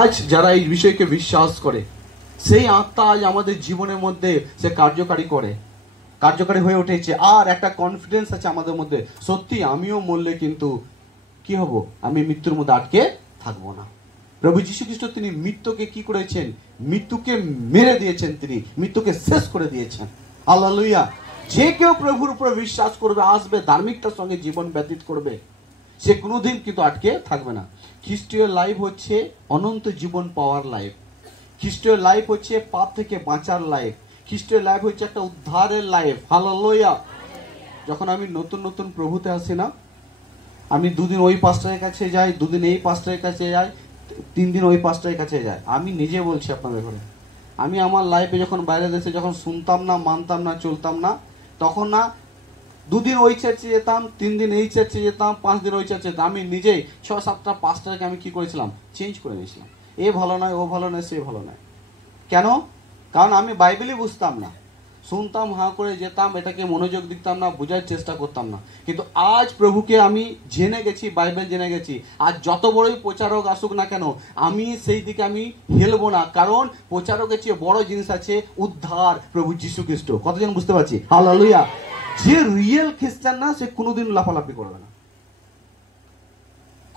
আজ যারা এই বিষয়কে বিশ্বাস করে, সেই আত্মা আজ আমাদের জীবনের মধ্যে সে কার্যকারী হয়ে উঠেছে। আর একটা কনফিডেন্স আছে আমাদের মধ্যে, সত্যি আমিও মরলে কিন্তু কি হব, আমি মৃত্যুর মধ্যে আটকে থাকবো না। প্রভু যীশু খ্রিস্ট তিনি মৃত্যুকে কি করেছেন, মৃত্যুকে মেরে দিয়েছেন, তিনি মৃত্যুকে শেষ করে দিয়েছেন। হালেলুয়া। যে কেউ প্রভুর উপর বিশ্বাস করবে, আসবে, ধার্মিকতার সঙ্গে জীবন ব্যতীত করবে, সে কোনোদিন কিন্তু আটকে থাকবে না। খ্রিস্টীয় লাইফ হচ্ছে অনন্ত জীবন পাওয়ার লাইফ। খ্রিস্টীয় লাইফ হচ্ছে পাপ থেকে বাঁচার লাইফ। খ্রিস্টীয় লাইফ হচ্ছে একটা উদ্ধারের লাইফ। হালেলুয়া। যখন আমি নতুন নতুন প্রভুতে আসি না, আমি দুদিন ওই পাস্টারের কাছে যাই, দুদিন এই পাস্টারের কাছে যাই, 3 দিন ওই পাস্টারের কাছে যাই। আমি নিজে বলছি আপনাদের ঘরে, আমি আমার লাইফে যখন বাইরে দেশে যখন শুনতাম না, মানতাম না, চলতাম না, তখন না 2 দিন ওই চার্চে যেতাম, 3 দিন এই চার্চে যেতাম, 5 দিন ওই চার্চে যেতাম। আমি নিজেই 6-7টা পাস্টারকে আমি কি করেছিলাম, চেঞ্জ করে নিয়েছিলাম। এ ভালো নয়, ও ভালো নয়, সে ভালো নয়। কেন? কারণ আমি বাইবেলই বুঝতাম না, শুনতাম, হাঁ করে যেতাম, এটাকে মনোযোগ দিতাম না, বোঝার চেষ্টা করতাম না। কিন্তু আজ প্রভুকে আমি জেনে গেছি, বাইবেল জেনে গেছি। আজ যত বড়ই প্রচারক আসুক না কেন, আমি সেই দিকে আমি হেলবো না। কারণ প্রচারকের চেয়ে বড় জিনিস আছে উদ্ধার, প্রভু যীশু খ্রিস্ট। কতজন বুঝতে পারছি? হালেলুয়া। যে রিয়েল খ্রিস্টান না, সে কোনোদিন লাফালাফি করবে না,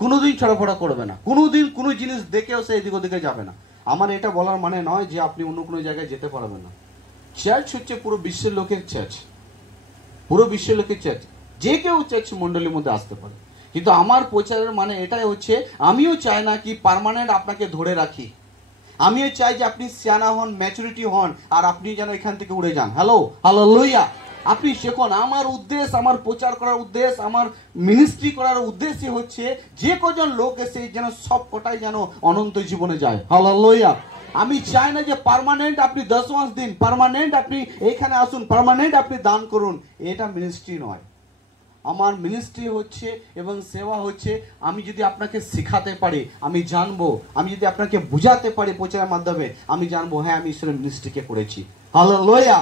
কোনোদিন ছড়াফড়া করবে না, কোনোদিন কোনো জিনিস দেখেও সে এদিক ওদিকে যাবে না। আমার এটা বলার মানে নয় যে আপনি অন্য কোনো জায়গায় যেতে পারবেন না। চার্চ হচ্ছে পুরো বিশ্বের লোকের চার্চ, পুরো বিশ্বের লোকের চার্চ। যে কেউ চার্চ মন্ডলীর মধ্যে আসতে পারে। কিন্তু আমার প্রচারের মানে এটাই হচ্ছে, আমিও চাই না কি পার্মানেন্ট আপনাকে ধরে রাখি। আমিও চাই যে আপনি সিয়ানা হন, ম্যাচুরিটি হন, আর আপনি যেন এখান থেকে উড়ে যান। হালেলুয়া। আপনি শেখুন। আমার উদ্দেশ্য, আমার প্রচার করার উদ্দেশ্য, আমার মিনিস্ট্রি করার উদ্দেশ্যই হচ্ছে যে কজন লোক এসে যেন সব কটাই যেন অনন্ত জীবনে যায়। হালেলুয়া। আমি চাই না যে পার্মানেন্ট আপনি 10 মাস দিন, পার্মানেন্ট আপনি এখানে আসুন, পার্মানেন্ট আপনি দান করুন। এটা মিনিস্ট্রি নয়। আমার মিনিস্ট্রি হচ্ছে এবং সেবা হচ্ছে, আমি যদি আপনাকে শেখাতে পারি, আমি জানবো, আমি যদি আপনাকে বুঝাতে পারি প্রচারের মাধ্যমে, আমি জানবো হ্যাঁ আমি ঈশ্বরের মিনিস্ট্রিকে করেছি। হালেলুয়া।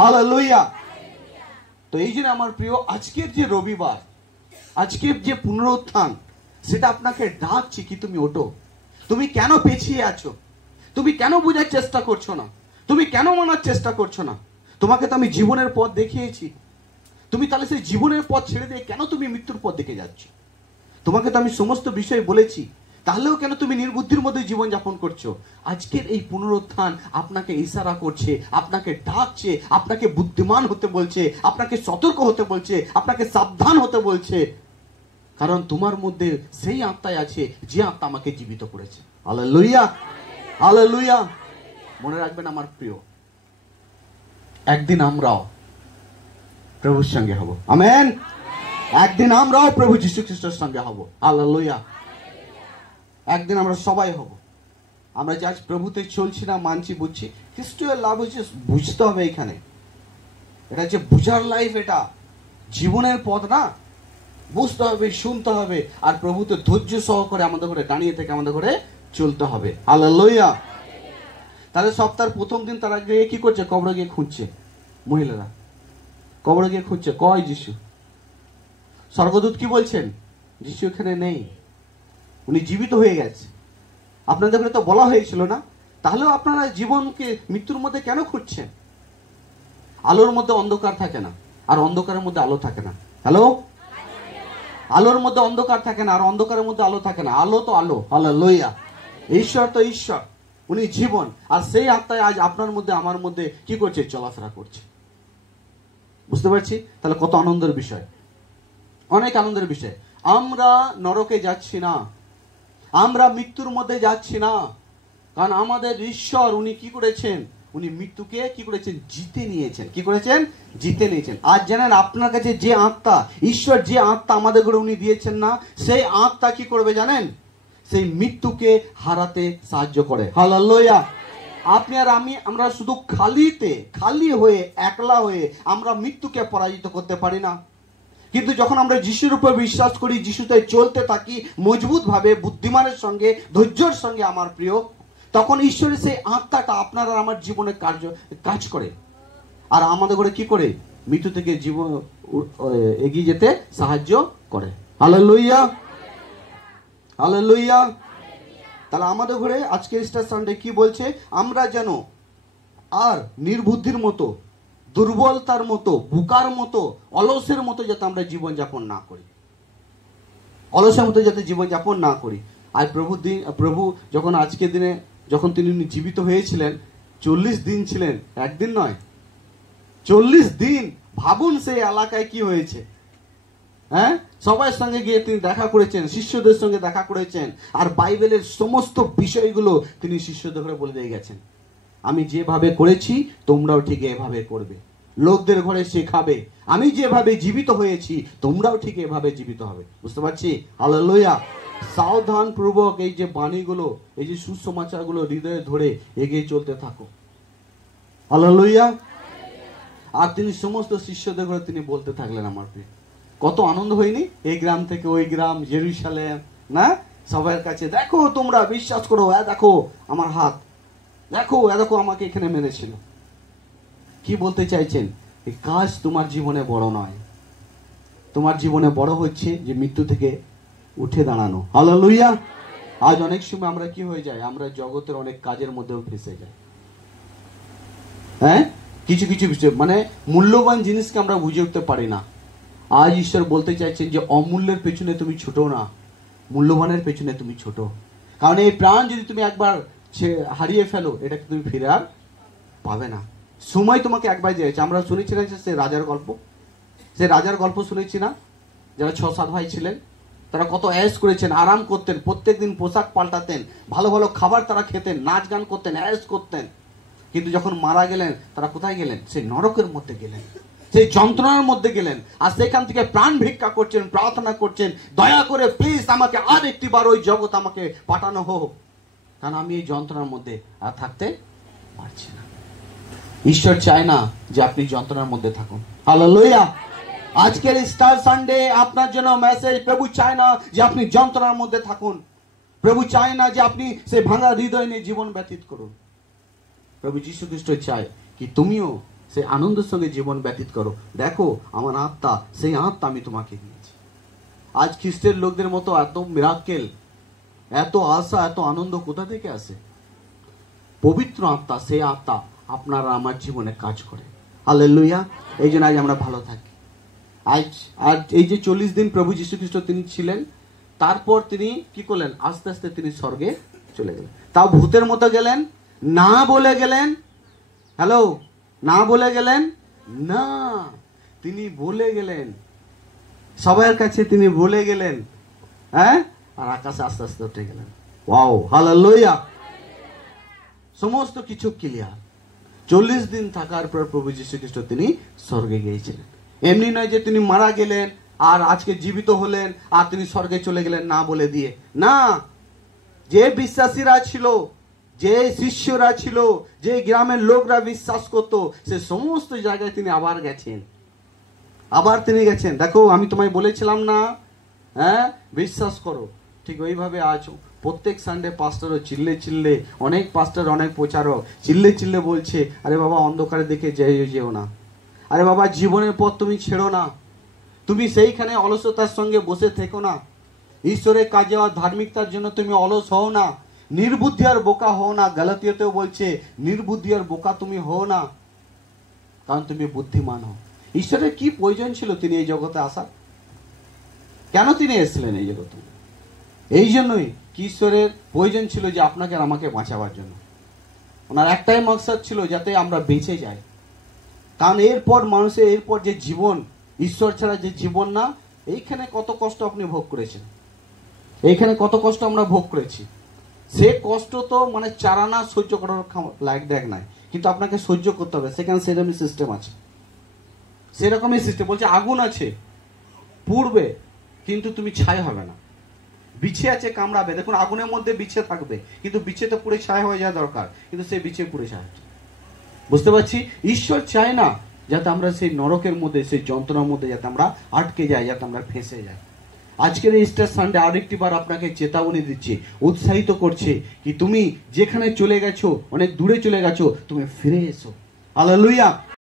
হালেলুয়া। তো এই জন্য আমার প্রিয়, আজকের যে রবিবার, আজকের যে পুনরুত্থান, সেটা আপনাকে ডাকছি কি তুমি ওঠো। তুমি কেন পেছিয়ে আছো? তুমি কেন বোঝার চেষ্টা করছো না? তুমি কেন মানার চেষ্টা করছো না? তোমাকে তো আমি জীবনের পথ দেখিয়েছি। তুমি তাহলে সেই জীবনের পথ ছেড়ে দিয়ে কেন তুমি মৃত্যুর পথ দেখে যাচ্ছ? তোমাকে তো আমি সমস্ত বিষয় বলেছি, তাহলেও কেন তুমি নির্বুদ্ধির মধ্যে জীবন যাপন করছো? আজকের এই পুনরুত্থান আপনাকে ইশারা করছে, আপনাকে ডাকছে, আপনাকে বুদ্ধিমান হতে বলছে, আপনাকে সতর্ক হতে বলছে, আপনাকে সাবধান হতে বলছে। কারণ তোমার মধ্যে সেই আত্মাই আছে যে আত্মা আমাকে জীবিত করেছে। হালেলুয়া। হালেলুয়া। মনে রাখবেন আমার প্রিয়, একদিন আমরাও প্রভুর সঙ্গে হব। আমেন। একদিন আমরাও প্রভু যীশু খ্রিস্টের সঙ্গে হব। হালেলুয়া। একদিন আমরা সবাই হব। আমরা যে আজ প্রভুতে চলছি না, মানছি, বুঝছি, খ্রিস্টীয় লাভ হচ্ছে বুঝতে হবে। এখানে এটা হচ্ছে বুঝার লাইফ, এটা জীবনের পথ না। বুঝতে হবে, শুনতে হবে, আর প্রভুতে ধৈর্য সহকারে আমাদের ঘরে দাঁড়িয়ে থেকে আমাদের ঘরে চলতে হবে। হালেলুয়া। তাহলে সপ্তাহের প্রথম দিন তারা গিয়ে কি করছে? কবরে গিয়ে খুঁজছে। মহিলারা কবরে গিয়ে খুঁজছে, কয় যিশু? স্বর্গদূত কি বলছেন? যিশু এখানে নেই, উনি জীবিত হয়ে গেছে। আপনাদের ঘরে তো বলা হয়েছিল না? তাহলেও আপনারা জীবনকে মৃত্যুর মধ্যে কেন খুঁজছেন? আলোর মধ্যে অন্ধকার থাকে না, আর অন্ধকারের মধ্যে আলো থাকে না। হ্যালো। আলোর মধ্যে অন্ধকার থাকে না, আর অন্ধকারের মধ্যে আলো থাকে না। আলো তো আলো। হালেলুয়া। ঈশ্বর তো ঈশ্বর, উনি জীবন। আর সেই আত্মায় আজ আপনার মধ্যে, আমার মধ্যে কি করছে? চলাফেরা করছে। বুঝতে পারছি? তাহলে কত আনন্দের বিষয়, অনেক আনন্দের বিষয়। আমরা নরকে যাচ্ছি না, আমরা মৃত্যুর মধ্যে যাচ্ছি না। কারণ আমাদের ঈশ্বর, উনি কি করেছেন? উনি মৃত্যুকে কি করেছেন? জিতে নিয়েছেন। কি করেছেন? জিতে নিয়েছেন। আর জানেন, আপনার কাছে যে আত্মা, ঈশ্বর যে আত্মা আমাদের ঘরে উনি দিয়েছেন না, সেই আত্মা কি করবে জানেন? সেই মৃত্যুকে হারাতে সাহায্য করে। হালেলুয়া। আপনি আর আমি, আমরা শুধু খালি হয়ে, একলা হয়ে আমরা মৃত্যুকে পরাজিত করতে পারি না। কিন্তু যখন আমরা যিশুর উপর বিশ্বাস করি, যিশুতে চলতে থাকি মজবুত ভাবে, বুদ্ধিমানের সঙ্গে, ধৈর্যের সঙ্গে, আমার প্রিয়, তখন ঈশ্বরের সেই আত্মাটা আপনার আর আমার জীবনে কাজ করে, আর আমাদের করে কি করে? মৃত্যু থেকে জীবন এগিয়ে যেতে সাহায্য করে। হালেলুয়া। হালেলুয়া। তাহলে আমাদের ঘরে আজকে ইস্টার সানডে কি বলছে? আমরা যেন আর নির্বুদ্ধির মতো, দুর্বলতার মতো, বুকার মতো, অলসের মতো যাতে আমরা জীবনযাপন না করি, অলসের মতো যাতে জীবনযাপন না করি। আর প্রভু যখন আজকের দিনে যখন তিনি জীবিত হয়েছিলেন 40 দিন ছিলেন, একদিন নয়, 40 দিন। ভাবুন সেই এলাকায় কি হয়েছে। হ্যাঁ, সবার সঙ্গে গিয়ে তিনি দেখা করেছেন, শিষ্যদের সঙ্গে দেখা করেছেন, আর বাইবেলের সমস্ত বিষয়গুলো তিনি শিষ্যদের ঘরে বলে দিয়ে গেছেন। আমি যেভাবে করেছি তোমরাও ঠিক এভাবে করবে, লোকদের ঘরে শেখাবে। আমি যেভাবে জীবিত হয়েছি তোমরাও ঠিক এভাবে জীবিত হবে। বুঝতে পারছি? হালেলুয়া। সাবধান পূর্বক এই যে বাণীগুলো, এই যে সুসমাচারগুলো হৃদয়ে ধরে এগিয়ে চলতে থাকো। হালেলুয়া। আর তিনি সমস্ত শিষ্যদের ঘরে তিনি বলতে থাকলেন, আমার প্রিয়, কত আনন্দ হয়নি? এই গ্রাম থেকে ওই গ্রাম, জেরুজালেম, না, সবার কাছে দেখো, তোমরা বিশ্বাস করো, দেখো আমার হাত, দেখো দেখো আমাকে এখানে মেরেছিল। কি বলতে চাইছেন? এই কাজ তোমার জীবনে বড় নয়, তোমার জীবনে বড় হচ্ছে যে মৃত্যু থেকে উঠে দাঁড়ানো। হালেলুয়া। আজ অনেক সময় আমরা কি হয়ে যায়? আমরা জগতের অনেক কাজের মধ্যেও ফেসে যাই। হ্যাঁ, কিছু কিছু বিষয় মানে মূল্যবান জিনিসকে আমরা বুঝে উঠতে পারি না। আজ ঈশ্বর বলতে চাইছেন যে অমূল্যের পেছনে তুমি ছোট না, মূল্যবানের পেছনে তুমি ছোট। কারণ এই প্রাণ যদি তুমি একবার হারিয়ে ফেলো, এটাকে তুমি ফিরে আর পাবে না। সময় তোমাকে একবার দিয়েছে। আমরা শুনেছিলাম যে সে রাজার গল্প, সে রাজার গল্প শুনেছি না? যারা 6-7 ভাই ছিলেন, তারা কত অ্যাশ করেছেন, আরাম করতেন, প্রত্যেক দিন পোশাক পাল্টাতেন, ভালো ভালো খাবার তারা খেতেন, নাচ গান করতেন, অ্যাশ করতেন। কিন্তু যখন মারা গেলেন, তারা কোথায় গেলেন? সেই নরকের মধ্যে গেলেন, সেই যন্ত্রণার মধ্যে গেলেন। আর সেখান থেকে প্রাণ ভিক্ষা করছেন, প্রার্থনা করছেন, দয়া করে প্লিজ আমাকে আর একটি বার ওই জগৎ আমাকে পাঠানো হোক, কারণ আমি এই যন্ত্রণার মধ্যে আর থাকতে পারছি না। ঈশ্বর চায় না যে আপনি যন্ত্রণার মধ্যে থাকুন। হালেলুয়া। আজকের স্টার সানডে আপনার জন্য মেসেজ, প্রভু চায় না যে আপনি যন্ত্রণার মধ্যে থাকুন। প্রভু চায় না যে আপনি সেই ভাঙা হৃদয় নিয়ে জীবন ব্যতীত করুন। প্রভু যীশু খ্রিস্ট চায় কি তুমিও সেই আনন্দের সঙ্গে জীবন ব্যতীত করো। দেখো আমার আত্মা, সেই আত্মা আমি তোমাকে দিয়েছি। আজ খ্রিস্টের লোকদের মতো এত মিরাকেল, এত আশা, এত আনন্দ কোথা থেকে আসে? পবিত্র আত্মা, সেই আত্মা আপনারা আমার জীবনে কাজ করে। হালেলুয়া। এই জন্য আজ আমরা ভালো থাকি। আজ আর এই যে 40 দিন প্রভু যীশু খ্রিস্ট তিনি ছিলেন, তারপর তিনি কি করলেন? আস্তে আস্তে তিনি স্বর্গে চলে গেলেন। তাও ভূতের মতো গেলেন না, বলে গেলেন, হ্যালো, না বলে গেলেন না, তিনি বলে গেলেন, সবার কাছে তিনি বলে গেলেন। হ্যাঁ, আর আকাশে আস্তে আস্তে উঠে গেলেন। Wow, hallelujah. সমস্ত কিছু ক্লিয়ার। 40 দিন থাকার পর প্রভু যীশু খ্রিস্ট তিনি স্বর্গে গিয়েছিলেন। এমনি নয় যে তিনি মারা গেলেন আর আজকে জীবিত হলেন আর তিনি স্বর্গে চলে গেলেন না বলে দিয়ে। না, যে বিশ্বাসীরা ছিল, যে শিষ্যরা ছিল, যে গ্রামের লোকরা বিশ্বাস করতো, সে সমস্ত জায়গায় তিনি আবার গেছেন, আবার তিনি গেছেন। দেখো, আমি তোমায় বলেছিলাম না, হ্যাঁ, বিশ্বাস করো। ঠিক ওইভাবে আজ প্রত্যেক সানডে পাস্টারও চিল্লে চিল্লে, অনেক পাস্টার, অনেক প্রচারক চিল্লে চিল্লে বলছে, আরে বাবা অন্ধকারের দিকে যেও না, আরে বাবা জীবনের পথ তুমি ছেড়ো না, তুমি সেইখানে অলসতার সঙ্গে বসে থেকো না, ঈশ্বরের কাজে আর ধার্মিকতার জন্য তুমি অলস হও না, নির্বুদ্ধি আর বোকা হও না। গালাতীয়তেও বলছে নির্বুদ্ধি আর বোকা তুমি হও না, কারণ তুমি বুদ্ধিমান হও। ঈশ্বরের কি প্রয়োজন ছিল তিনি এই জগতে আসার? কেন তিনি এসেছিলেন এই জগতে? এই জন্যই কি ঈশ্বরের প্রয়োজন ছিল যে আপনাকে আর আমাকে বাঁচাবার জন্য। ওনার একটাই মকসদ ছিল যাতে আমরা বেঁচে যাই। কারণ এরপর মানুষের এরপর যে জীবন, ঈশ্বর ছাড়া যে জীবন না, এইখানে কত কষ্ট আপনি ভোগ করেছেন, এইখানে কত কষ্ট আমরা ভোগ করেছি। সে কষ্ট তো মানে চারানা সহ্য করার লায়ক দেখ নাই, কিন্তু আপনাকে সহ্য করতে হবে। সেখানে সেরকমই সিস্টেম আছে, সেরকমই সিস্টেম বলছে আগুন আছে পুড়বে, কিন্তু তুমি ছাই হবে না। বিছে আছে কামড়াবে, দেখুন আগুনের মধ্যে বিছে থাকবে, কিন্তু বিছে তো পুড়ে ছাই হয়ে যাওয়া দরকার, কিন্তু সেই বিছে পুড়ে ছাই। বুঝতে পারছি? ঈশ্বর চায় না যাতে আমরা সেই নরকের মধ্যে, সেই যন্ত্রণার মধ্যে যাতে আমরা আটকে যাই, যাতে আমরা ফেঁসে যাই। আজকের এই ইস্টার সানডে আরেকটি বার আপনাকে চেতাবনী দিচ্ছে, উৎসাহিত করছে কি তুমি যেখানে চলে গেছো, অনেক দূরে চলে গেছো, তুমি ফিরে এসো। হালেলুয়া।